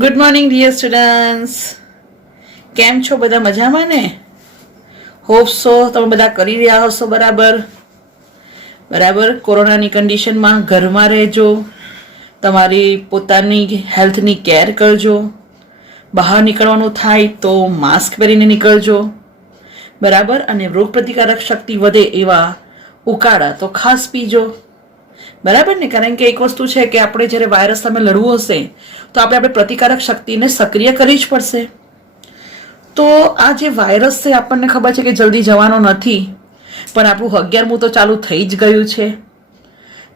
Good morning dear students. કેમ છો? બધા મજામાં ને? હોપ સો તમે બધા કરી રહ્યા હશો બરાબર. કોરોનાની કન્ડિશનમાં ઘરમાં રહેજો, તમારી પોતાની હેલ્થની કેર કરજો, બહાર નીકળવાનું થાય તો માસ્ક પહેરીને નીકળજો બરાબર. અને રોગ પ્રતિકારક શક્તિ વધે એવા ઉકાળા તો ખાસ પીજો બરાબર ને. કારણ કે એક વસ્તુ છે કે આપણે જ્યારે વાયરસ સામે લડવું હશે તો આપણે પ્રતિકારક શક્તિને સક્રિય કરવી જ પડશે. તો આ જે વાયરસ છે આપણને ખબર છે કે જલ્દી જવાનો નથી, પણ આપણું 11મું તો ચાલુ થઈ જ ગયું છે.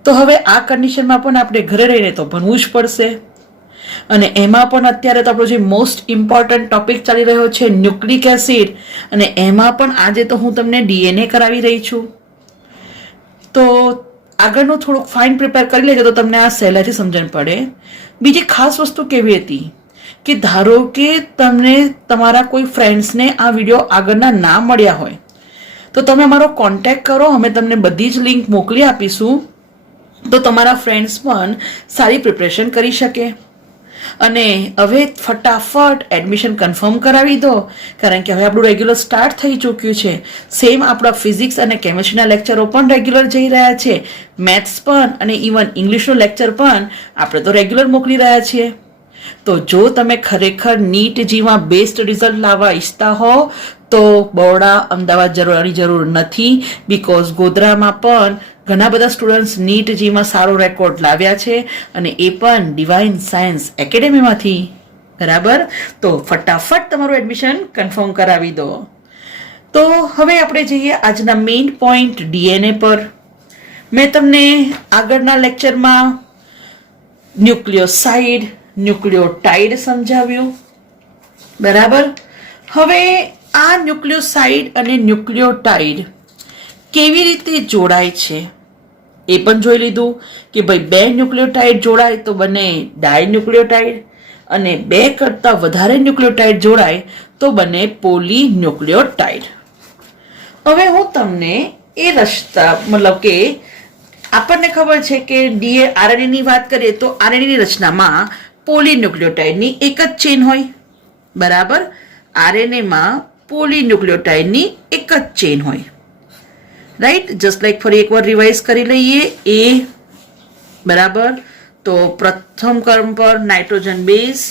તો હવે આ કન્ડિશનમાં પણ આપણે ઘરે રહીને તો ભણવું જ પડશે. અને એમાં પણ અત્યારે તો આપણો જે મોસ્ટ ઇમ્પોર્ટન્ટ ટોપિક ચાલી રહ્યો છે ન્યુક્લિક એસિડ, અને એમાં પણ આજે તો હું તમને ડીએનએ કરાવી રહી છું. તો આગળનું થોડુંક ફાઇન પ્રિપેર કરી લેજો તો તમને આ સહેલાઈથી સમજણ પડે. બીજી ખાસ વસ્તુ કેવી હતી કે ધારો કે તમને તમારા કોઈ ફ્રેન્ડ્સને આ વિડીયો આગળના ના મળ્યા હોય તો તમે અમારો કોન્ટેક્ટ કરો, અમે તમને બધી જ લિંક મોકલી આપીશું. તો તમારા ફ્રેન્ડ્સ પણ સારી પ્રિપરેશન કરી શકે. અને હવે ફટાફટ એડમિશન કન્ફર્મ કરાવી દો, કારણ કે હવે આપણું રેગ્યુલર સ્ટાર્ટ થઈ ચૂક્યું છે. સેમ આપણા ફિઝિક્સ અને કેમેસ્ટ્રીના લેક્ચરો પણ રેગ્યુલર જઈ રહ્યા છે, મેથ્સ પણ, અને ઇવન ઇંગ્લિશનો લેક્ચર પણ આપણે તો રેગ્યુલર મોકલી રહ્યા છીએ. તો જો તમે ખરેખર નીટ જીમાં બેસ્ટ રિઝલ્ટ લાવવા ઈચ્છતા હો તો બરોડા અમદાવાદ જવાની જરૂર નથી, બીકોઝ ગોધરામાં પણ ઘણા બધા સ્ટુડન્ટ્સ નીટ જીમાં સારો રેકોર્ડ લાવ્યા છે, અને એ પણ ડિવાઇન સાયન્સ એકેડેમીમાંથી બરાબર. તો ફટાફટ તમારું એડમિશન કન્ફર્મ કરાવી દો. તો હવે આપણે જઈએ આજના મેઇન પોઈન્ટ ડીએનએ પર. મેં તમને આગળના લેક્ચરમાં ન્યુક્લિયોસાઇડ, ન્યુક્લિયોટાઇડ સમજાવ્યું બરાબર. હવે આ ન્યુક્લિયોસાઇડ અને ન્યુક્લિયોટાઇડ કેવી રીતે જોડાય છે એ પણ જોઈ લીધું કે ભાઈ 2 ન્યુક્લિયોટાઇડ જોડાય તો બને ડાયન્યુક્લિયોટાઇડ, અને 2 કરતાં વધારે ન્યુક્લિયોટાઇડ જોડાય તો બને પોલીન્યુક્લિયોટાઇડ. હવે હું તમને એ રચના મતલબ કે આપણને ખબર છે કે આરએનએ ની વાત કરીએ તો આરએનએ ની રચનામાં પોલીન્યુક્લિયોટાઇડની એક જ ચેન હોય બરાબર. આરએનએ માં પોલીન્યુક્લિયોટાઇડની એક જ ચેન હોય, રાઈટ. જસ્ટ લાઈક ફરી એકવાર રિવાઇઝ કરી લઈએ. એ બરાબર. તો પ્રથમ ક્રમ પર નાઇટ્રોજન બેઝ,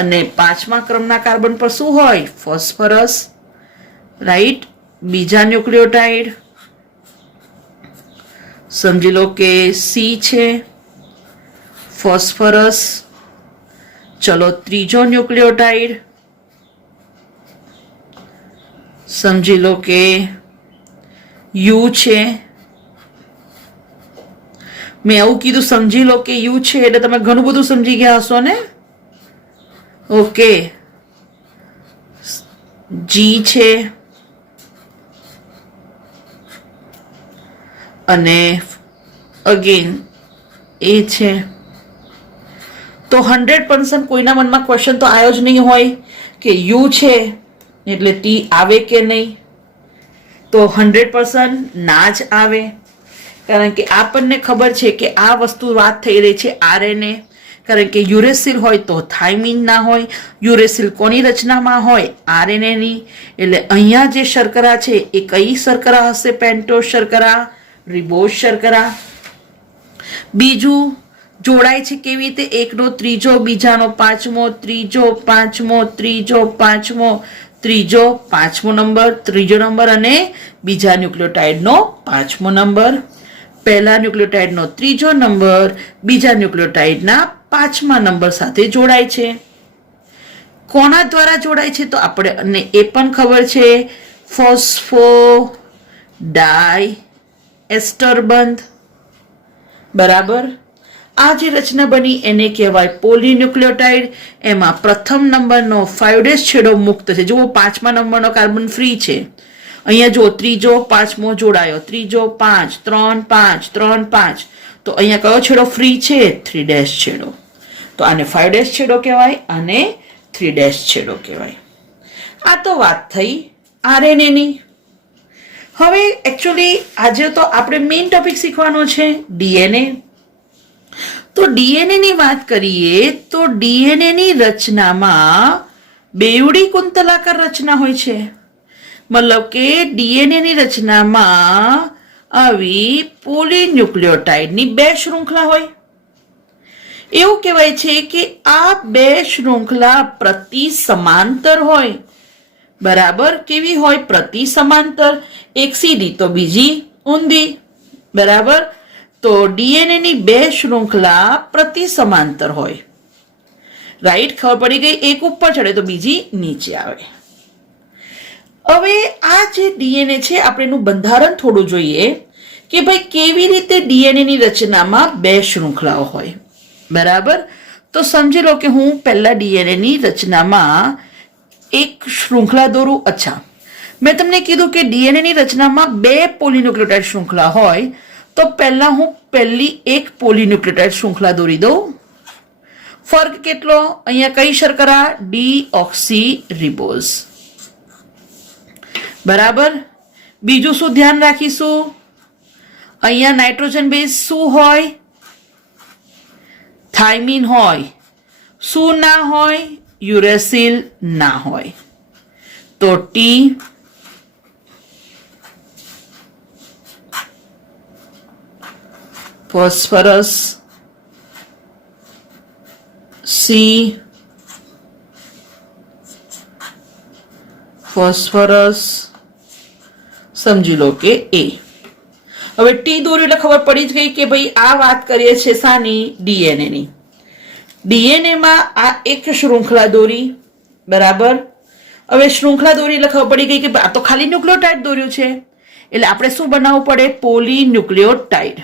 અને 5મા ક્રમના કાર્બન પર શું હોય? Phosphorus, right. બીજા ન્યુક્લિયોટાઇડ સમજી લો કે સી છે, ફોસ્ફરસ. ચલો ત્રીજો ન્યુક્લિયોટાઇડ સમજી લો કે યુ છે. મેં એવું કીધું સમજી લો કે યુ છે એટલે તમે ઘણું બધું સમજી ગયા હશો ને? ઓકે. જી છે, અને અગેન એ છે. તો 100% કોઈના મનમાં ક્વેશ્ચન તો આવ્યો જ નહીં હોય કે યુ છે એટલે ટી આવે કે નહીં. તો 100% ના જ આવે, કારણ કે આપણને ખબર છે કે આ વસ્તુ વાત થઈ રહી છે આરએનએ. કારણ કે યુરેસિલ હોય તો થાઇમિન ના હોય. યુરેસિલ કોની રચનામાં હોય? આરએનએ ની. એટલે અહીંયા જે શર્કરા છે એ કઈ શર્કરા હશે? પેન્ટોઝ શર્કરા, રિબોઝ શર્કરા. બીજું જોડાય છે કેવી રીતે? એકનો ત્રીજો, બીજાનો 5મો, ત્રીજો 5મો, ત્રીજો 5મો, ત્રીજો 5મો નંબર, ત્રીજો નંબર, અને બીજા ન્યુક્લિયોટાઇડનો 5મો નંબર. પહેલા ન્યુક્લિયોટાઇડનો ત્રીજો નંબર બીજા ન્યુક્લિયોટાઇડના 5મા નંબર સાથે જોડાય છે. કોના દ્વારા જોડાય છે? તો આપણે એ પણ ખબર છે, ફોસ્ફોડાય એસ્ટર બંધ બરાબર. આ જે રચના બની એને કહેવાય પોલીન્યુક્લિયોટાઇડ. એમાં પ્રથમ નંબરનો 5' છેડો મુક્ત છે. જુઓ 5મા નંબરનો કાર્બન ફ્રી છે. અહીંયા જુઓ ત્રીજો 5મો જોડાયો, ત્રીજો 5, 3 5, 3 5. તો અહીંયા કયો છેડો ફ્રી છે? 3' છેડો. તો આને 5' છેડો કહેવાય, આને 3' છેડો કહેવાય. આ તો વાત થઈ આરએનએ ની. હવે એકચ્યુઅલી આજે તો આપણે મેઇન ટોપિક શીખવાનો છે ડીએનએ. તો ડીએનએ ની વાત કરીએ તો ડીએનએ ની રચનામાં બેવડી કુંતલાકાર રચના હોય છે. મતલબ કે ડીએનએ ની રચનામાં આવી પોલીન્યુક્લિયોટાઇડની 2 શૃંખલા હોય. એવું કહેવાય છે કે આ 2 શૃંખલા પ્રતિ સમાંતર હોય. બરાબર? કેવી હોય? પ્રતિ સમાંતર. એક સીધી તો બીજી ઊંધી. બરાબર? તો ડીએનએ ની 2 શૃંખલા પ્રતિ સમાંતર હોય. રાઈટ? ખબર પડી ગઈ? એક ઉપર ચડે તો બીજી નીચે આવે. હવે આ જે ડીએનએ છે આપણે એનું બંધારણ થોડું જોઈએ કે ભાઈ કેવી રીતે ડીએનએ ની રચનામાં 2 શૃંખલાઓ હોય. બરાબર? તો સમજી લો કે હું પહેલા ડીએનએ ની રચનામાં એક શૃંખલા દોરું. અચ્છા, મેં તમને કીધું કે ડીએનએ ની રચનામાં 2 પોલીન્યુક્લિયોટાઇડ શૃંખલા હોય તો પહેલા હું પહેલી એક પોલીન્યુક્લિયોટાઇડ શૃંખલા દોરી દઉં. ફર્ક કેટલો? અહીંયા કઈ શર્કરા? Deoxy ribose. બરાબર? બીજું શું ધ્યાન રાખીશું? અહીંયા નાઇટ્રોજન બેઝ શું હોય? થાઇમીન હોય. શું ના હોય? યુરેસિલ ના હોય. તો ટી ફોસ્ફરસ, સી ફોસ્ફરસ, સમજી લો કે એ. હવે ટી દોર્યું એટલે ખબર પડી જ ગઈ કે ભાઈ આ વાત કરીએ છીએ શાની? ડીએનએ ની. ડીએનએ માં આ એક શૃંખલા દોરી. બરાબર? હવે શૃંખલા દોરી એટલે ખબર પડી ગઈ કે આ તો ખાલી ન્યુક્લિયોટાઇડ દોર્યું છે એટલે આપણે શું બનાવવું પડે? પોલીન્યુક્લિયોટાઇડ.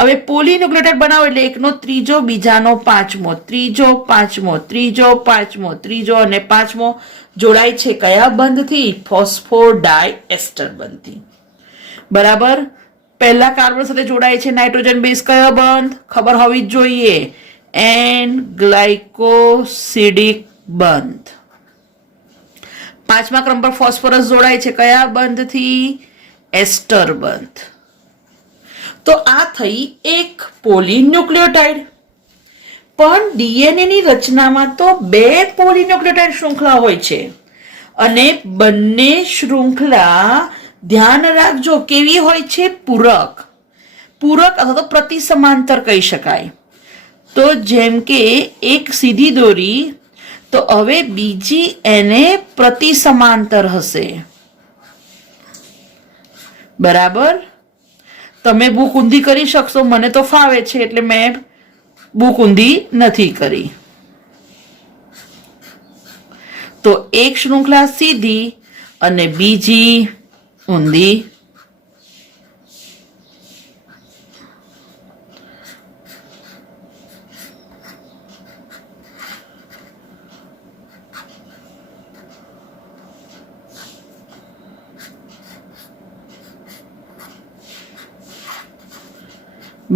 હવે પોલીન્યુક્લિયોટાઇડ બનાવો એટલે એકનો ત્રીજો, બીજાનો પાંચમો, ત્રીજો પાંચમો, ત્રીજો પાંચમો, ત્રીજો અને પાંચમો જોડાય છે કયા બંધથી? ફોસ્ફોડાયએસ્ટર બંધથી. બરાબર? પહેલા કાર્બન સાથે જોડાય છે નાઇટ્રોજન બેઝ. કયો બંધ? ખબર હોવી જ જોઈએ. એન ગ્લાયકોસિડિક બંધ. 5મા ક્રમ પર ફોસ્ફરસ જોડાય છે કયા બંધથી? એસ્ટર બંધ. તો આ થઈ એક પોલીન્યુક્લિયોટાઇડ. પણ ડીએનએ ની રચનામાં તો 2 પોલીન્યુક્લિયોટાઇડ શૃંખલા હોય છે અને બંને શૃંખલા ધ્યાન રાખજો કેવી હોય છે? પૂરક. પૂરક અથવા તો પ્રતિ સમાંતર કહી શકાય. તો જેમ કે એક સીધી દોરી તો હવે બીજી એને પ્રતિ સમાંતર હશે. બરાબર? તમે બુક ઊંધી કરી શકશો, મને તો ફાવે છે એટલે મેં બુક ઊંધી નથી કરી. તો એક શૃંખલા સીધી અને બીજી ઊંધી.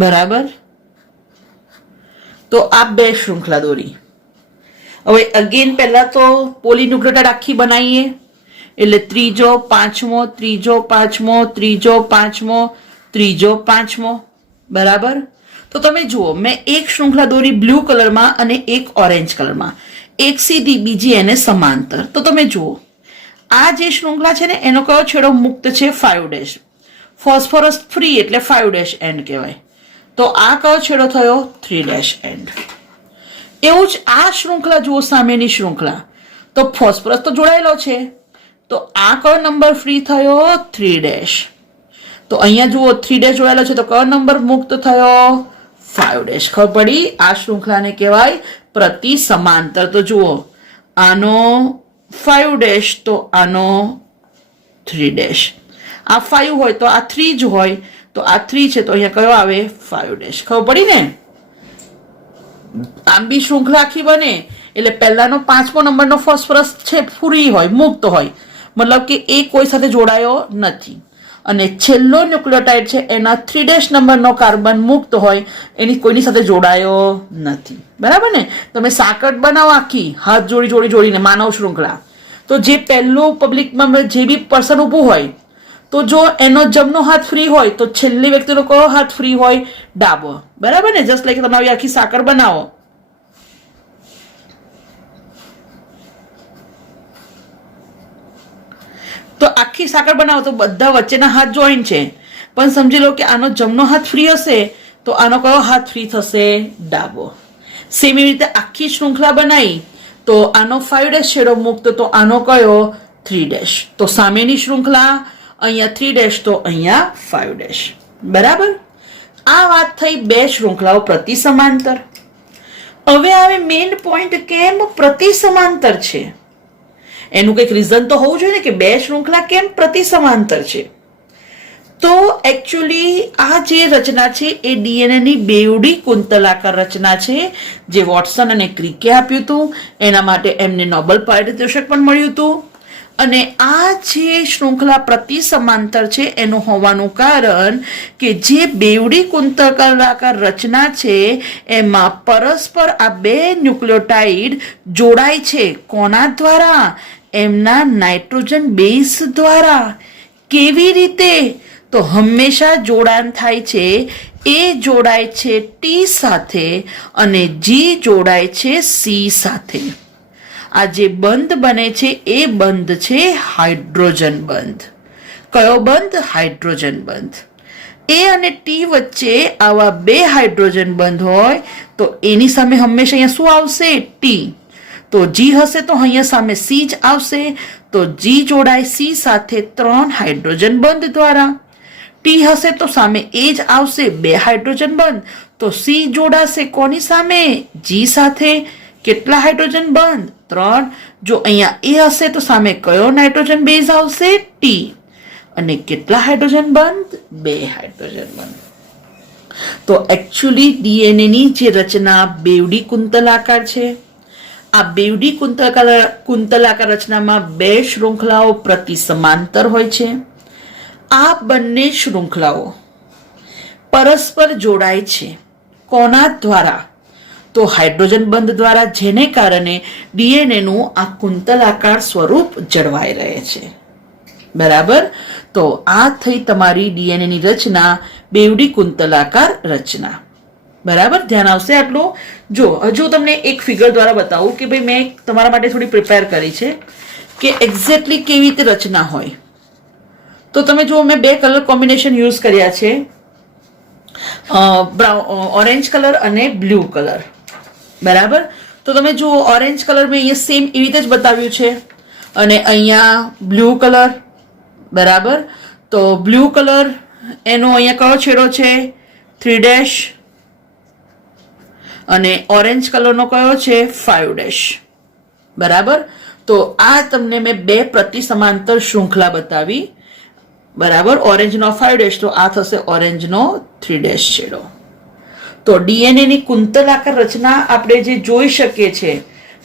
બરાબર? તો આ 2 શૃંખલા દોરી. હવે અગેન પહેલા તો પોલીન્યુક્લિયોટાઇડ આખી બનાવીએ એટલે ત્રીજો પાંચમો, ત્રીજો પાંચમો, ત્રીજો પાંચમો, ત્રીજો પાંચમો. બરાબર? તો તમે જુઓ મેં એક શૃંખલા દોરી બ્લુ કલરમાં અને એક ઓરેન્જ કલરમાં. એક સીધી, બીજી એને સમાંતર. તો તમે જુઓ આ જે શૃંખલા છે ને એનો કયો છેડો મુક્ત છે? 5' ફોસ્ફરસ ફ્રી એટલે 5' એન્ડ કહેવાય. તો આ કયો છેડો થયો? 3' એન્ડ. એવું જ આ શૃંખલા જુઓ, સામેની શૃંખલા. તો ફોસ્ફરસ તો જોડાયેલો છે તો આ કયો નંબર ફ્રી થયો? 3'. તો અહીંયા જુઓ 3' જોડાયેલો છે તો કયો નંબર મુક્ત થયો? 5'. ખબર પડી? આ શૃંખલાને કહેવાય પ્રતિ સમાંતર. તો જુઓ આનો 5' તો આનો 3'. આ 5 હોય તો આ 3 જ હોય તો આ 3 છે તો અહીંયા કયો આવે? 5'. ખબર પડી ને? લાંબી શૃંખલા આખી બને એટલે પહેલાનો 5મો નંબરનો ફોસ્ફરસ છે ફ્રી હોય, મુક્ત હોય, મતલબ કે એ કોઈ સાથે જોડાયો નથી. અને છેલ્લો ન્યુક્લિયોટાઇડ છે એના 3' નંબરનો કાર્બન મુક્ત હોય, એની કોઈની સાથે જોડાયો નથી. બરાબર ને? તમે સાંકળ બનાવો આખી હાથ જોડીને માનવ શૃંખલા, તો જે પહેલું પબ્લિકમાં જે બી પર્સન ઊભું હોય તો જો એનો જમણો હાથ ફ્રી હોય તો છેલ્લી વ્યક્તિનો કયો હાથ ફ્રી હોય? ડાબો. બરાબર ને? જસ્ટ લાઈક તમે આવી આખી સાકર બનાવો, તો આખી સાકર બનાવો તો બધા વચ્ચેના હાથ જોઈન્ટ છે, પણ સમજી લો કે આનો જમણો હાથ ફ્રી હશે તો આનો કયો હાથ ફ્રી થશે? ડાબો. સેમ એવી રીતે આખી શૃંખલા બનાવી તો આનો 5' છેડો મુક્ત તો આનો કયો? 3'. તો સામેની શૃંખલા અહીંયા 3' તો અહીંયા 5'. બરાબર? આ વાત થઈ બે શૃંખલાઓ પ્રતિ સમાંતર. હવે આવે મેઇન પોઈન્ટ, કેમ પ્રતિ સમાંતર છે? એનું કંઈક રીઝન તો હોવું જોઈએ ને કે બે શૃંખલા કેમ પ્રતિ સમાંતર છે. તો એકચ્યુઅલી આ જે રચના છે એ ડીએનએ ની બેવડી કુંતલાકાર રચના છે, જે વોટસન અને ક્રિકે આપ્યું હતું. એના માટે એમને નોબેલ પારિતોષિક પણ મળ્યું હતું. અને આ જે શૃંખલા પ્રતિ સમાંતર છે એનું હોવાનું કારણ કે જે બેવડી કુંતલાકાર રચના છે એમાં પરસ્પર આ બે ન્યુક્લિયોટાઇડ જોડાય છે. કોના દ્વારા? એમના નાઇટ્રોજન બેઝ દ્વારા. કેવી રીતે? તો હંમેશા જોડાણ થાય છે એ જોડાય છે ટી સાથે અને જી જોડાય છે સી સાથે. આ જે બંધ બને છે એ બંધ છે હાઇડ્રોજન બંધ. કયો બંધ? હાઇડ્રોજન બંધ. એ અને ટી વચ્ચે આવા બે હાઇડ્રોજન બંધ હોય તો એની સામે હંમેશા અહીંયા શું આવશે? ટી. તો જી હશે તો અહીંયા સામે સી જ આવશે. તો જી જોડાય સી સાથે 3 હાઇડ્રોજન બંધ દ્વારા. ટી હશે તો સામે એ જ આવશે, 2 હાઇડ્રોજન બંધ. તો સી જોડાશે કોની સામે? જી સાથે. કેટલા હાઇડ્રોજન બંધ? 3. જો અહીંયા એ હશે તો સામે કયો નાઇટ્રોજન બેઝ આવશે? ટી. અને કેટલા હાઇડ્રોજન બંધ? 2 હાઇડ્રોજન બંધ. તો એકચ્યુઅલી ડીએનએ ની જે રચના બેવડી કુંતલાકાર છે. આ બેવડી કુંતલાકાર રચનામાં બે શૃંખલાઓ પ્રતિ સમાંતર હોય છે. આ બંને શૃંખલાઓ પરસ્પર જોડાય છે. કોના દ્વારા? તો હાઇડ્રોજન બંધ દ્વારા, જેને કારણે ડીએનએ નું આ કુંતલાકાર સ્વરૂપ જળવાઈ રહે છે. બરાબર? તો આ થઈ તમારી ડીએનએ ની રચના, બેવડી કુંતલાકાર રચના. બરાબર? ધ્યાન આવશે આટલું. જો હજુ તમને એક ફિગર દ્વારા બતાવું કે ભાઈ મેં તમારા માટે થોડી પ્રિપેર કરી છે કે એક્ઝેક્ટલી કેવી રીતે રચના હોય. તો તમે જુઓ, મેં 2 કલર કોમ્બિનેશન યુઝ કર્યા છે, ઓરેન્જ કલર અને બ્લુ કલર. બરાબર? તો તમે જુઓ, ઓરેન્જ કલર મેં અહીંયા સેમ એવી રીતે જ બતાવ્યું છે અને અહીંયા બ્લુ કલર. બરાબર? તો બ્લુ કલર એનો અહીંયા કયો છેડો છે? 3' અને ઓરેન્જ કલરનો કયો છે? 5'. બરાબર? તો આ તમને મેં 2 પ્રતિ સમાંતર શૃંખલા બતાવી. બરાબર? ઓરેન્જનો 5' તો આ થશે ઓરેન્જનો 3' છેડો. તો ડીએનએ ની કુંતલાકાર રચના આપણે જે જોઈ શકીએ છીએ,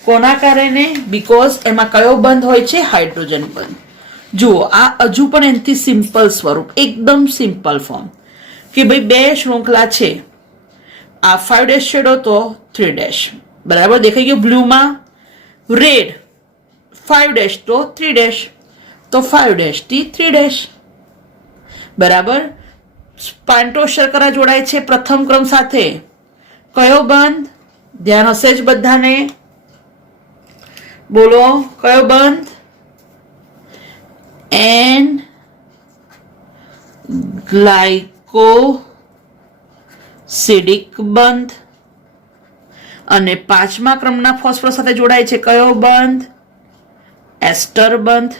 કોના કારણે? બીકોઝ એમાં કયો બંધ હોય છે? હાઇડ્રોજન બંધ. જુઓ, આ હજુ પણ એનાથી સિમ્પલ સ્વરૂપ, એકદમ સિમ્પલ ફોર્મ કે ભાઈ 2 શૃંખલા છે. આ 5' છેડો તો 3'. બરાબર? દેખાઈ ગયું બ્લુમાં? રેડ 5' તો 3'. તો 5' થી 3'. બરાબર? પાંટોસ શર્કરા જોડાય છે પ્રથમ ક્રમ સાથે. કયો બંધ? ધ્યાન હશે જ બધાને. બોલો, કયો બંધ? એન ગ્લાયકોસિડિક બંધ. અને 5મા ક્રમના ફોસ્ફરસ સાથે જોડાય છે કયો બંધ? એસ્ટર બંધ.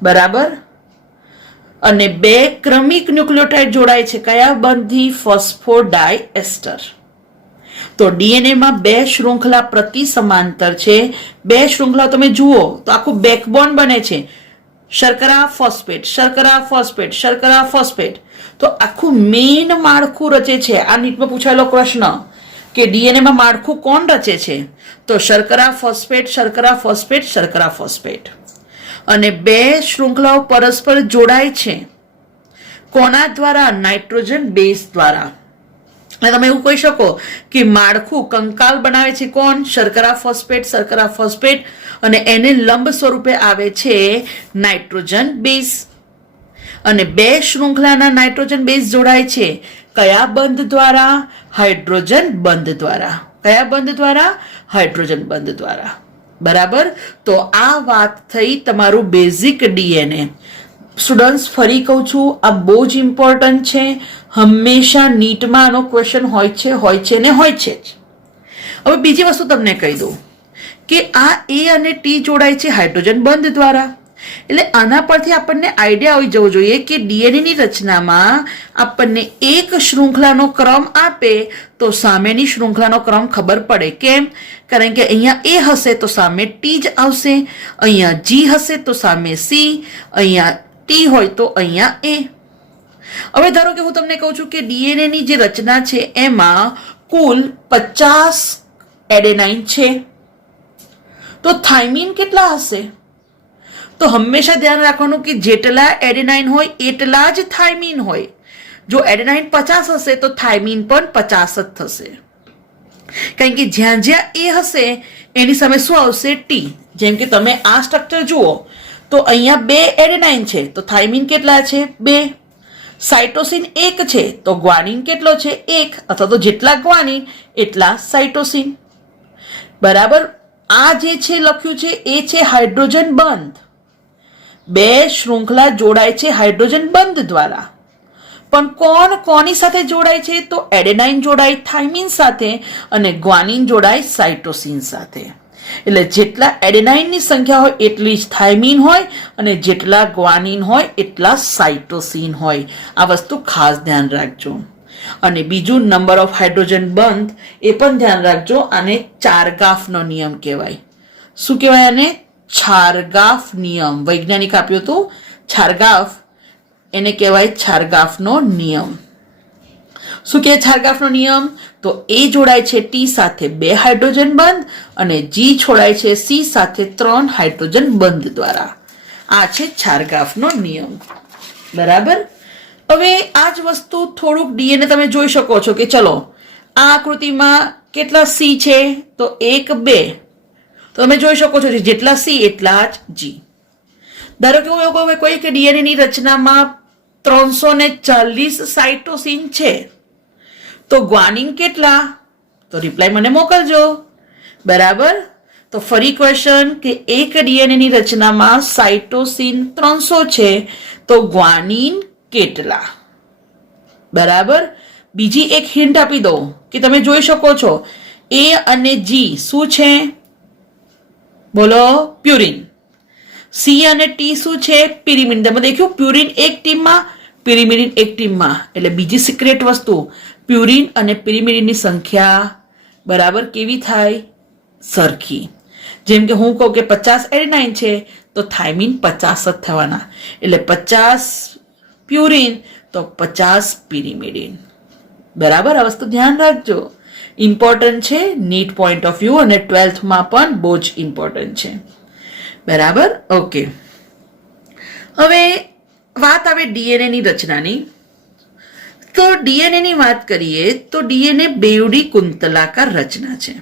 બરાબર? અને 2 ક્રમિક ન્યુક્લિયોટાઇડ જોડાય છે કયા બંધથી? ફોસ્ફોડાયએસ્ટર. તો ડીએનએ માં 2 શૃંખલા પ્રતિ સમાંતર છે. 2 શૃંખલા તમે જુઓ તો આખું બેકબોન બને છે. શર્કરા ફોસ્ફેટ, શર્કરા ફોસ્ફેટ, શર્કરા ફોસ્ફેટ. તો આખું મેઇન માળખું રચે છે. આ નીટમાં પૂછાયેલો પ્રશ્ન કે ડીએનએ માં માળખું કોણ રચે છે? તો શર્કરા ફોસ્ફેટ, શર્કરા ફોસ્ફેટ, શર્કરા ફોસ્ફેટ. અને 2 શૃંખલાઓ પરસ્પર જોડાય છે. કોના દ્વારા? નાઇટ્રોજન બેઝ દ્વારા. અને તમે એવું કહી શકો કે માળખું કંકાલ બનાવે છે કોણ? શર્કરા ફોસ્ફેટ, શર્કરા ફોસ્ફેટ. અને એને લંબ સ્વરૂપે આવે છે નાઇટ્રોજન બેઝ. અને બે શૃંખલાના નાઇટ્રોજન બેઝ જોડાય છે કયા બંધ દ્વારા? હાઇડ્રોજન બંધ દ્વારા. કયા બંધ દ્વારા? હાઇડ્રોજન બંધ દ્વારા. બરાબર. તો આ વાત થઈ તમારું બેઝિક ડીએનએ. સ્ટુડન્ટ્સ ફરી કહું છું, આ બહુ જ ઇમ્પોર્ટન્ટ છે. હંમેશા નીટમાં આનો ક્વેશ્ચન હોય છે ને હોય છે જ. હવે બીજી વસ્તુ તમને કહી દઉં કે આ એ અને ટી જોડાય છે હાઇડ્રોજન બંધ દ્વારા. એટલે આના પરથી આપણને આઈડિયા આવી જવો જોઈએ કે ડીએનએની રચનામાં આપણને એક શૃંખલાનો ક્રમ આપે તો સામેની શૃંખલાનો ક્રમ ખબર પડે. કેમ? કારણ કે અહીંયા એ હશે તો સામે ટી જ આવશે, અહીંયા જી હશે તો સામે સી, અહીંયા ટી હોય તો અહીંયા એ. હવે ધારો કે હું તમને કહું છું કે ડીએનએની જે રચના છે એમાં કુલ 50 એડેનાઇન છે, તો થાઇમિન કેટલા હશે? તો હંમેશા ધ્યાન રાખવાનું કે જેટલા એડેનાઇન હોય એટલા જ થાઇમિન હોય. જો એડેનાઇન 50 હશે તો થાઇમિન પણ 50 જ થશે. કારણ કે જ્યાં જ્યાં એ હશે એની સામે શું આવશે? ટી. જેમ કે તમે આ સ્ટ્રક્ચર જુઓ તો અહીંયા 2 એડેનાઇન છે તો થાઇમિન કેટલા છે? 2. સાઇટોસિન 1 છે તો ગ્વાનિન કેટલો છે? 1. અથવા તો જેટલા ગ્વાનિન એટલા સાઇટોસિન. બરાબર. આ જે છે લખ્યું છે એ છે હાઇડ્રોજન બંધ. 2 શૃંખલા જોડાય છે હાઇડ્રોજન બંધ દ્વારા. પણ કોણ કોની સાથે જોડાય છે? તો એડેનાઇન જોડાય થાઇમિન સાથે અને ગ્વાનિન જોડાય સાઇટોસિન સાથે. એટલે જેટલા એડેનાઇનની સંખ્યા હોય એટલી જ થાઇમિન હોય અને જેટલા ગ્વાનિન હોય એટલા સાઇટોસિન હોય. આ વસ્તુ ખાસ ધ્યાન રાખજો. અને બીજું નંબર ઓફ હાઇડ્રોજન બંધ એ પણ ધ્યાન રાખજો. આને ચારગાફનો નિયમ કહેવાય. શું કહેવાય આને? ચારગાફ નિયમ. વૈજ્ઞાનિક આપ્યું હતું ચારગાફ, એને કહેવાય ચારગાફનો નિયમ. શું કહે ચારગાફનો નિયમ? તો એ જોડાય છે ટી સાથે 2 હાઇડ્રોજન બંધ અને જી જોડાય છે સી સાથે 3 હાઇડ્રોજન બંધ દ્વારા. આ છે ચારગાફનો નિયમ. બરાબર. હવે આ જ વસ્તુ થોડુંક ડીએનએ તમે જોઈ શકો છો કે ચલો આ આકૃતિમાં કેટલા સી છે? તો 1 2. તો તમે જોઈ શકો છો જેટલા સી એટલા જ જી. ધારો કે એવું કોઈ કે ડીએનએ ની રચનામાં 340 સાઇટોસિન છે તો ગ્વાનિન કેટલા? તો રિપ્લાય મને મોકલજો. બરાબર. તો ફરી ક્વેશ્ચન કે એક ડીએનએ ની રચનામાં સાઇટોસિન 300 છે તો ગ્વાનિન કેટલા? બરાબર. બીજી એક હિન્ટ આપી દઉં કે તમે જોઈ શકો છો એ અને જી શું છે? બોલો. પ્યુરિન. સી અને ટી શું છે? પિરિમિડિન. તમે દેખ્યું પ્યુરિન એક ટીમમાં, પિરિમિડિન એક ટીમમાં. એટલે બીજી સિક્રેટ વસ્તુ, પ્યુરિન અને પિરિમિડિનની સંખ્યા બરાબર કેવી થાય? સરખી. જેમ કે હું કહું કે 50 એડેનાઇન છે તો થાઇમિન 50 જ થવાના. એટલે 50 પ્યુરિન તો 50 પિરિમિડિન. બરાબર. આ વસ્તુ ધ્યાન રાખજો. ઇમ્પોર્ટન્ટ છે નીટ પોઈન્ટ ઓફ વ્યૂ અને 12th માં પણ બહુ જ ઇમ્પોર્ટન્ટ છે. બરાબર. ઓકે. હવે વાત આવે ડીએનએ ની રચનાની. તો ડીએનએ ની વાત કરીએ તો ડીએનએ બેવડી કુંતલાકાર રચના છે.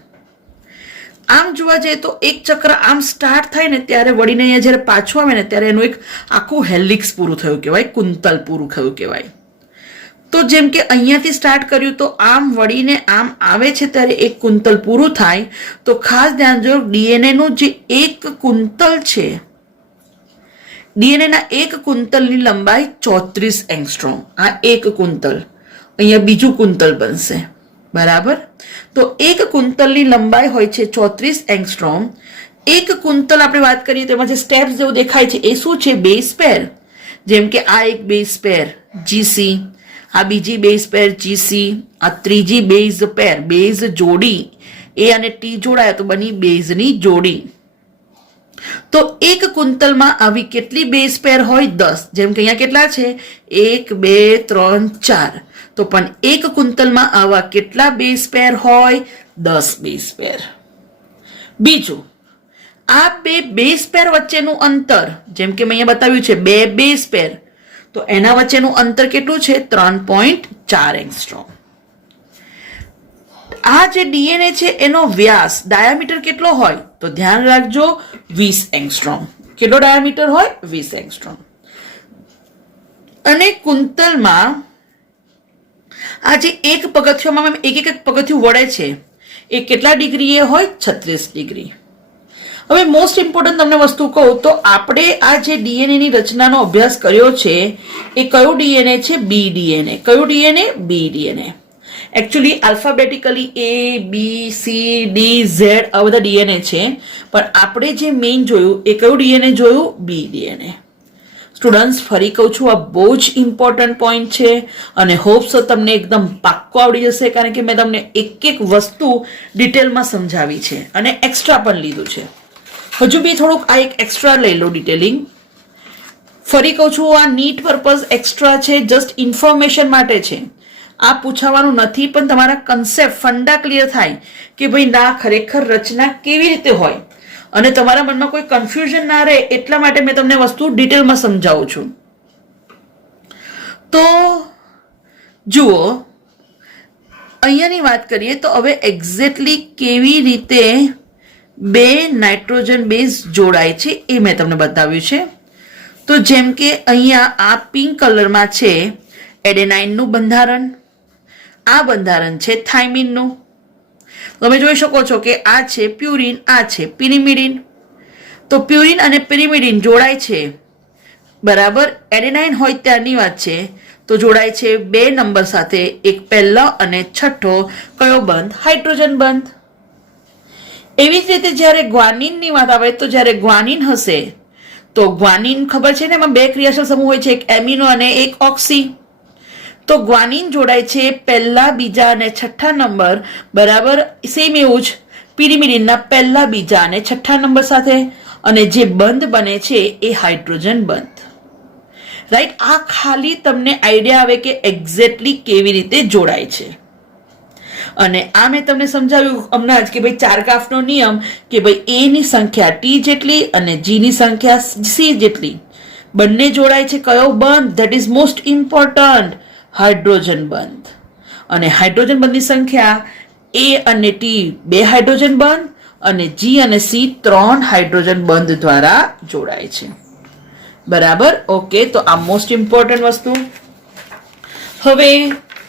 આમ જોવા જઈએ તો એક ચક્ર આમ સ્ટાર્ટ થાય ને ત્યારે વળીને અહીંયા જ્યારે પાછું આવે ને ત્યારે એનું એક આખું હેલિક્સ પૂરું થયું કહેવાય, કુંતલ પૂરું થયું કહેવાય. તો જેમ કે અહીંયાથી સ્ટાર્ટ કર્યું તો આમ વળીને આમ આવે છે ત્યારે એક કુંતલ પૂરું થાય. તો ખાસ ધ્યાન જો ડીએનએ નું જે એક કુંતલ છે, ડીએનએ ના એક કુંતલની લંબાઈ 34 એંગસ્ટ્રોમ. આ એક કુંતલ, અહીંયા બીજું કુંતલ બનશે. બરાબર. તો એક કુંતલની લંબાઈ હોય છે 34 એંગસ્ટ્રોમ. એક કુંતલ આપણે વાત કરીએ તો એમાં જે સ્ટેપ્સ જેવું દેખાય છે એ શું છે? બેઝ પેર. જેમ કે આ એક બેઝ પેર જીસી, આ બીજી બેઝ પેર જીસી, આ ત્રીજી બેઝ પેર, બેઝ જોડી એ અને ટી જોડાયા તો બની બેઝની જોડી. તો એક કુંતલમાં આવી કેટલી બેઝ પેર હોય? 10. જેમ કે અહીંયા કેટલા છે? 1 2 3 4. તો પણ એક કુંતલમાં આવા કેટલા બેઝ પેર હોય? 10 બેઝ પેર. બીજું, આ બે બેઝ પેર વચ્ચેનું અંતર, જેમ કે મેં અહીંયા બતાવ્યું છે 2 બેઝ પેર, તો એના વચ્ચેનું અંતર કેટલું છે? 3.4 એંગસ્ટ્રોમ. આ જે ડીએનએ છે એનો વ્યાસ ડાયામીટર કેટલો હોય? તો ધ્યાન રાખજો 20 એંગસ્ટ્રોમ. કેટલો ડાયામીટર હોય? 20 એંગસ્ટ્રોમ. અને કુંતલમાં આ જે એક પગથિયામાં એક પગથિયું વળે છે એ કેટલા ડિગ્રીએ હોય? 36 ડિગ્રી. હવે મોસ્ટ ઇમ્પોર્ટન્ટ તમને વસ્તુ કહું તો આપણે આ જે ડીએનએની રચનાનો અભ્યાસ કર્યો છે એ કયો ડીએનએ છે? B DNA. કયું DNA? B DNA. Actually alphabetically A, B, C, D, Z આ બધા ડીએનએ છે, પણ આપણે જે મેઇન જોયું એ કયું ડીએનએ જોયું? બી ડીએનએ. સ્ટુડન્ટ્સ, ફરી કહું છું, આ બહુ જ ઇમ્પોર્ટન્ટ પોઈન્ટ છે અને હોપ્સ તમને એકદમ પાક્કો આવડી જશે, કારણ કે મેં તમને એક એક વસ્તુ ડિટેલમાં સમજાવી છે અને એક્સ્ટ્રા પણ લીધું છે. હજુ બી થોડુંક આ એક એક્સ્ટ્રા લઈ લો ડિટેલિંગ. ફરી કહું છું, આ નીટ પર્પઝ એક્સ્ટ્રા છે, જસ્ટ ઇન્ફોર્મેશન માટે છે. આ પૂછાવાનું નથી, પણ તમારા કન્સેપ્ટ ફંડા ક્લિયર થાય કે ભાઈ ના ખરેખર રચના કેવી રીતે હોય અને તમારા મનમાં કોઈ કન્ફ્યુઝન ના રહે એટલા માટે મેં તમને વસ્તુ ડિટેલમાં સમજાવું છું. તો જુઓ, અહીંયાની વાત કરીએ તો હવે એક્ઝેક્ટલી કેવી રીતે બે નાઇટ્રોજન બેઝ જોડાય છે એ મેં તમને બતાવ્યું છે. તો જેમ કે અહીંયા આ પિંક કલરમાં છે એડેનાઇનનું બંધારણ, આ બંધારણ છે થાઇમિનનું. તમે જોઈ શકો છો કે આ છે પ્યુરિન, આ છે પિરિમિડિન. તો પ્યુરિન અને પિરિમિડિન જોડાય છે, બરાબર. એડેનાઇન હોય ત્યારની વાત છે, તો જોડાય છે 2 નંબર સાથે, એક પહેલો અને છઠ્ઠો કયો બંધ? હાઇડ્રોજન બંધ. એવી જ રીતે જ્યારે ગ્વાનિનની વાત આવે તો જ્યારે ગ્વાનિન હશે તો ગ્વાનિન ખબર છે ને એમાં 2 ક્રિયાશીલ સમૂહ હોય છે, એક એમિનો અને એક ઓક્સી. તો ગ્વાનિન જોડાય છે પહેલા, બીજા અને છઠ્ઠા નંબર, બરાબર. સેમ એવું જ પિરિમિડિનના પહેલા, બીજા અને છઠ્ઠા નંબર સાથે, અને જે બંધ બને છે એ હાઇડ્રોજન બંધ. રાઈટ. આ ખાલી તમને આઈડિયા આવે કે એક્ઝેક્ટલી કેવી રીતે જોડાય છે. અને આ મેં તમને સમજાવ્યું હમણાં જ કે ભાઈ ચારગાફનો નિયમ કે ભાઈ એ ની સંખ્યા ટી જેટલી અને જી ની સંખ્યા સી જેટલી, બંને જોડાય છે કયો બંધ? That is most important, hydrogen બંધ. અને હાઇડ્રોજન બંધની સંખ્યા એ અને ટી 2 હાઇડ્રોજન બંધ અને જી અને સી 3 હાઇડ્રોજન બંધ દ્વારા જોડાય છે, બરાબર. ઓકે, તો આ મોસ્ટ ઇમ્પોર્ટન્ટ વસ્તુ. હવે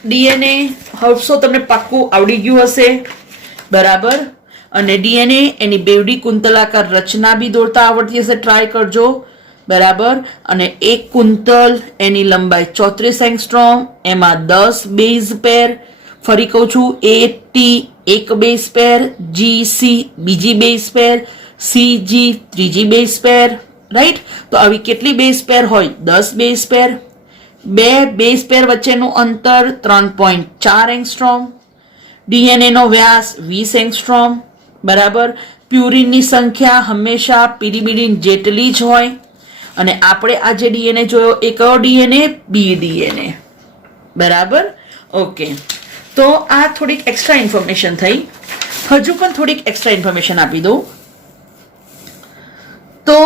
ડીએનએ હવસો તમને પાક્કું આવડી ગયું હશે, બરાબર. અને ડીએનએ એની બેવડી કુંતલાકાર રચના બી દોરતા આવડતી હશે, ટ્રાય કરજો, બરાબર. અને એક કુંતલ એની લંબાઈ 34 એંગસ્ટ્રોમ, એમાં 10 બેઝ પેર. ફરી કહું છું, એ ટી એક બેઝ પેર, જી સી બીજી બેઝ પેર, સી જી ત્રીજી બેઝ પેર, રાઈટ. તો આવી કેટલી બેઝ પેર હોય? 10 બેઝ પેર. 2 બેઝ પેર વચ્ચેનું અંતર 3.4 એંગસ્ટ્રોમ. ડીએનએ નો વ્યાસ 20 એંગસ્ટ્રોમ, બરાબર. પ્યુરિનની સંખ્યા હંમેશા પિરિમિડિન જેટલી જ હોય. અને આપણે આ જે ડીએનએ જોયો એ કયો ડીએનએ? બી ડીએનએ, બરાબર. ઓકે, તો આ થોડીક એક્સ્ટ્રા ઇન્ફોર્મેશન થઈ. હજુ પણ થોડીક એક્સ્ટ્રા ઇન્ફોર્મેશન આપી દઉં. તો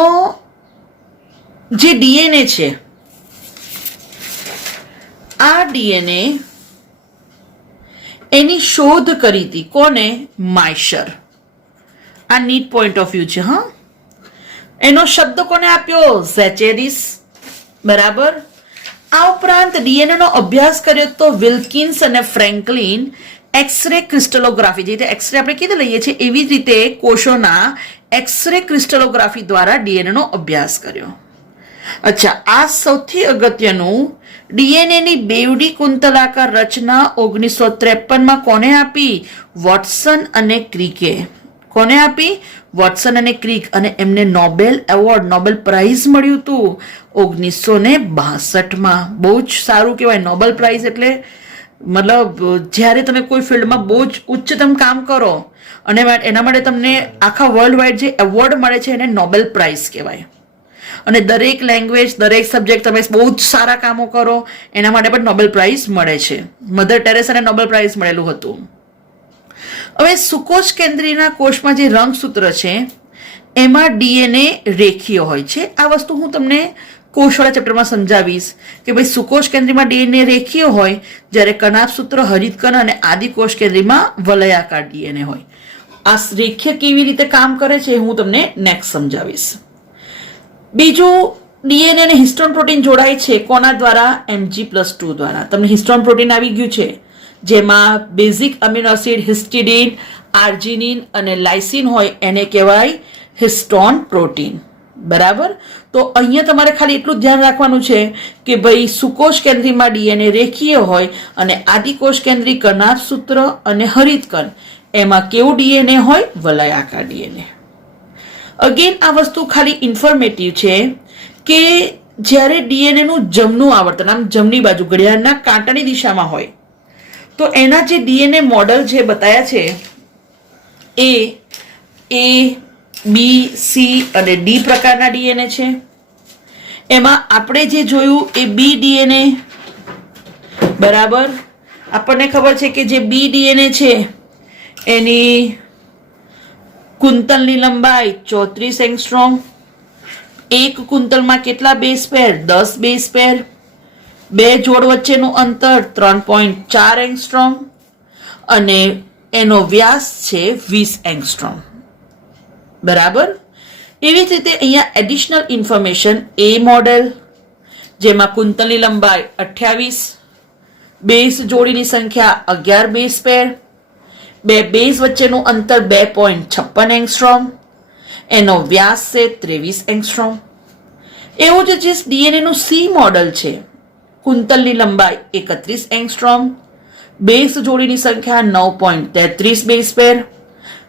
જે ડીએનએ છે, આ ડીએનએ એની શોધ કરી હતી કોને? માઇશર. આ નીટ પોઈન્ટ ઓફ વ્યૂ છે. હા, એનો શબ્દ કોને આપ્યો? ઝેચેરિસ, બરાબર. આ ઉપરાંત ડીએનએ નો અભ્યાસ કર્યો તો વિલ્કિન્સ અને ફ્રેન્કલિન એક્સરે ક્રિસ્ટલોગ્રાફી, જે રીતે એક્સરે આપણે કીધું લઈએ છીએ એવી જ રીતે કોષોના એક્સરે ક્રિસ્ટલોગ્રાફી દ્વારા ડીએનએ નો અભ્યાસ કર્યો. અચ્છા, આ સૌથી અગત્યનું ડીએનએ ની બેવડી કુંતલાકાર રચના 1953માં કોને આપી? વોટસન અને ક્રિકે. કોને આપી? વોટસન અને ક્રિક. અને એમને નોબેલ એવોર્ડ, નોબેલ પ્રાઇઝ મળ્યું હતું 1962માં. બહુ જ સારું કહેવાય. નોબેલ પ્રાઇઝ એટલે મતલબ જ્યારે તમે કોઈ ફિલ્ડમાં બહુ જ ઉચ્ચતમ કામ કરો અને એના માટે તમને આખા વર્લ્ડ વાઇડ જે એવોર્ડ મળે છે એને નોબેલ પ્રાઇઝ કહેવાય. અને દરેક લેંગ્વેજ, દરેક સબ્જેક્ટ તમે બહુ જ સારા કામો કરો એના માટે પણ નોબેલ પ્રાઇઝ મળે છે. મધર ટેરેસાને નોબેલ પ્રાઇઝ મળેલું હતું. હવે સુકોષ કેન્દ્રીયના કોષમાં જે રંગસૂત્ર છે એમાં ડીએનએ રેખીય હોય છે. આ વસ્તુ હું તમને કોષવાળા ચેપ્ટરમાં સમજાવીશ કે ભાઈ સુકોષ કેન્દ્રીયમાં ડીએનએ રેખીય હોય, જ્યારે કણાભસૂત્ર, હરિતકણ અને આદિકોષ કેન્દ્રીયમાં વલયાકાર ડીએનએ હોય. આ રેખીય કેવી રીતે કામ કરે છે હું તમને નેક્સ્ટ સમજાવીશ. બીજું ડીએનએ અને હિસ્ટોન પ્રોટીન જોડાય છે કોના દ્વારા? Mg+2 દ્વારા. તમને હિસ્ટોન પ્રોટીન આવી ગયું છે, જેમાં બેઝિક અમીનો એસિડ હિસ્ટિડીન, આર્જિનિન અને લાઇસિન હોય, એને કહેવાય હિસ્ટોન પ્રોટીન. બરાબર. તો અહીંયા તમારે ખાલી એટલું ધ્યાન રાખવાનું છે કે ભાઈ સુકોષ કેન્દ્રીમાં ડીએનએ રેખીય હોય અને આદિકોષ કેન્દ્રી કનાભસૂત્ર અને હરિતકણ એમાં કેવું ડીએનએ હોય? વલયાકાર ડીએનએ. અગેન આ વસ્તુ ખાલી ઇન્ફોર્મેટિવ છે કે જ્યારે ડીએનએ નું જમણું આવર્તન, આમ જમણી બાજુ ઘડિયાળના કાંટાની દિશામાં હોય, તો એના જે ડીએનએ મોડલ જે બતાયા છે એ બી, સી અને ડી પ્રકારના ડીએનએ છે. એમાં આપણે જે જોયું એ બી ડીએનએ. બરાબર. આપણને ખબર છે કે જે બી ડીએનએ છે એની કુંતલની લંબાઈ 34 એંગસ્ટ્રોમ. એક કુંતલમાં કેટલા બેઝ પેર? 10 બેઝ પેર. બે જોડ વચ્ચેનું અંતર 3.4 એંગસ્ટ્રોમ અને એનો વ્યાસ છે 20 એંગસ્ટ્રોમ. બરાબર. એવી જ રીતે અહીંયા એડિશનલ ઇન્ફોર્મેશન એ મોડેલ, જેમાં કુંતલની લંબાઈ 28, બેઝ જોડીની સંખ્યા 11 બેઝ પેર, બે બેઝ વચ્ચેનું અંતર 2.56 એંગસ્ટ્રોમ, એનો વ્યાસ છે 23 એંગસ્ટ્રોમ. એવું જ જે ડીએનએ નું સી મોડેલ છે, કુંતલની લંબાઈ 31 એંગસ્ટ્રોમ, બેઝ જોડીની સંખ્યા 9.33 બેઝ પેર,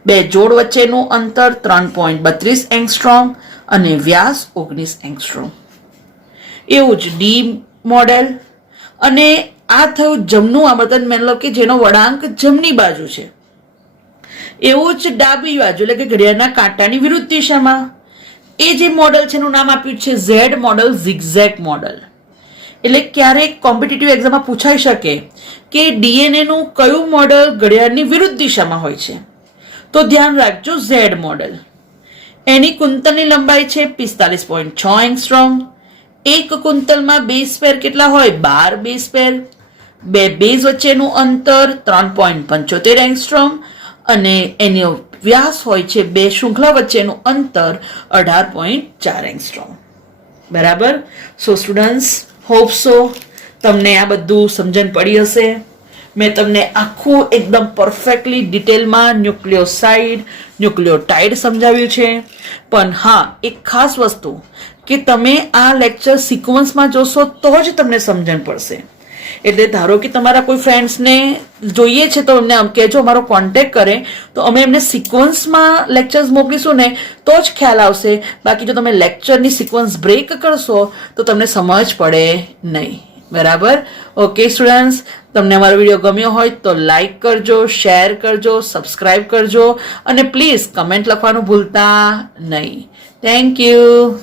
બે જોડ વચ્ચેનું અંતર 3.32 એંગસ્ટ્રોમ અને વ્યાસ 19 એંગસ્ટ્રોમ. એવું જ ડી મોડેલ. અને આ થયું જમણું આવર્તન, મતલબ કે જેનો વળાંક જમણી બાજુ છે. એવું જ ડાબી બાજુ એટલે કે ઘડિયાળના કાંટાની વિરુદ્ધ દિશામાં એ જે મોડેલ છે એનું નામ આપ્યું છે ઝેડ મોડેલ, ઝિગઝેગ મોડેલ. એટલે ક્યારેક કોમ્પિટિટિવ એક્ઝામમાં પૂછાઈ શકે કે ડીએનએ નું કયું મોડેલ ઘડિયાળની વિરુદ્ધ દિશામાં હોય છે? તો ધ્યાન રાખજો ઝેડ મોડેલ. એની કુંતલની લંબાઈ છે 45.6 એંગસ્ટ્રોમ. એક કુંતલમાં બેઝ પેર કેટલા હોય? 12 બેઝ પેર. બે બેઝ વચ્ચેનું અંતર 3.75 એંગસ્ટ્રોમ અને એનો વ્યાસ હોય છે બે શૃંખલા વચ્ચેનું અંતર 18.4 એંગસ્ટ્રોમ. બરાબર. સો સ્ટુડન્ટ્સ, હોપ સો તમને આ બધું સમજણ પડી હશે. મેં તમને આખું એકદમ પરફેક્ટલી ડિટેલમાં ન્યુક્લિયોસાઇડ, ન્યુક્લિયોટાઇડ સમજાવ્યું છે. પણ હા, એક ખાસ વસ્તુ કે તમે આ લેક્ચર સિક્વન્સમાં જોશો તો જ તમને સમજણ પડશે. એટલે ધારો કે તમારા કોઈ ફ્રેન્ડ્સને જોઈએ છે તો એમને કહેજો અમારો કોન્ટેક્ટ કરે, તો અમે એમને સિક્વન્સમાં લેક્ચર્સ મોકલીશું ને તો જ ખ્યાલ આવશે. બાકી જો તમે લેક્ચરની સિક્વન્સ બ્રેક કરશો તો તમને સમજ પડે નહીં. બરાબર. ઓકે સ્ટુડન્ટ્સ, તમને અમારો વિડીયો ગમ્યો હોય તો લાઈક કરજો, શેર કરજો, સબસ્ક્રાઇબ કરજો અને પ્લીઝ કમેન્ટ લખવાનું ભૂલતા નહીં. Thank you.